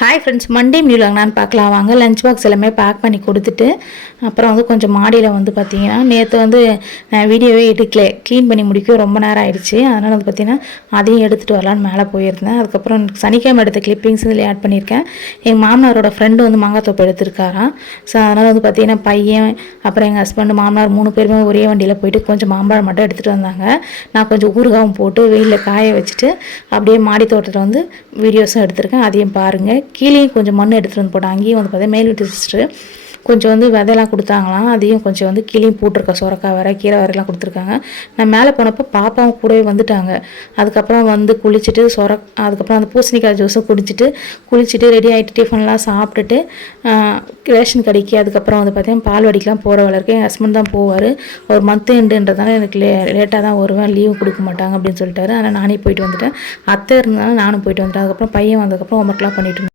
Hi friends, Monday meal வாங்கினான்னு பார்க்கலாம் வாங்க. Lunch box எல்லாமே பேக் பண்ணி கொடுத்துட்டு அப்புறம் வந்து கொஞ்சம் மாடியில் வந்து பார்த்திங்கன்னா நேற்று வந்து நான் வீடியோவே எடுக்கல, க்ளீன் பண்ணி முடிக்க ரொம்ப நேரம் ஆயிடுச்சு. அதனால் வந்து பார்த்திங்கன்னா அதையும் எடுத்துகிட்டு வரலான்னு மேலே போயிருந்தேன். அதுக்கப்புறம் சனிக்கிழமை எடுத்த கிளிப்பிங்ஸ் இதில் ஆட் பண்ணியிருக்கேன். எங்கள் மாமனாரோட ஃப்ரெண்டு வந்து மாங்காத்தோப்பு எடுத்திருக்காராம். ஸோ அதனால் வந்து பார்த்திங்கன்னா பையன் அப்புறம் எங்கள் ஹஸ்பண்டு மாமனார் 3 பேருமே ஒரே வண்டியில் போயிட்டு கொஞ்சம் மாம்பழம் மட்டும் எடுத்துகிட்டு வந்தாங்க. நான் கொஞ்சம் ஊறுகாவும் போட்டு வெயிலில் காய வச்சுட்டு அப்படியே மாடி தோட்டத்தில் வந்து வீடியோஸும் எடுத்திருக்கேன், அதையும் பாருங்கள். கீழேயும் கொஞ்சம் மண் எடுத்துகிட்டு வந்து போட்டேன். அங்கேயும் வந்து பார்த்தா மேல் வீட்டு சிஸ்டர் கொஞ்சம் வந்து விதையெல்லாம் கொடுத்தாங்களாம். அதையும் கொஞ்சம் வந்து கீழேயும் போட்டிருக்கேன். சுரக்காய் வர கீரை வரையெல்லாம் கொடுத்துருக்காங்க. நான் மேலே போனப்போ பாப்பாவும் கூடவே வந்துட்டாங்க. அதுக்கப்புறம் வந்து குளிச்சுட்டு அதுக்கப்புறம் அந்த பூசணிக்காய் ஜூஸும் குளிச்சுட்டு ரெடி ஆகிட்டு டிஃபன்லாம் சாப்பிட்டுட்டு ரேஷன் கடைக்கு அதுக்கப்புறம் வந்து பார்த்தீங்கன்னா பால் வடிக்கலாம் போகிற வேலை இருக்குது. என் ஹஸ்பண்ட் தான் போவார். ஒரு மந்த் எண்டுன்றதால எனக்கு லேட்டாக தான் வருவேன், லீவு கொடுக்க மாட்டாங்க அப்படின்னு சொல்லிட்டாரு. ஆனால் நானே போயிட்டு வந்துட்டேன். அத்தை இருந்தாலும் நானும் போயிட்டு வந்துட்டேன். அதுக்கப்புறம் பையன் வந்ததுக்கப்புறம் ஹோம்ஒர்க்லாம் பண்ணிட்டு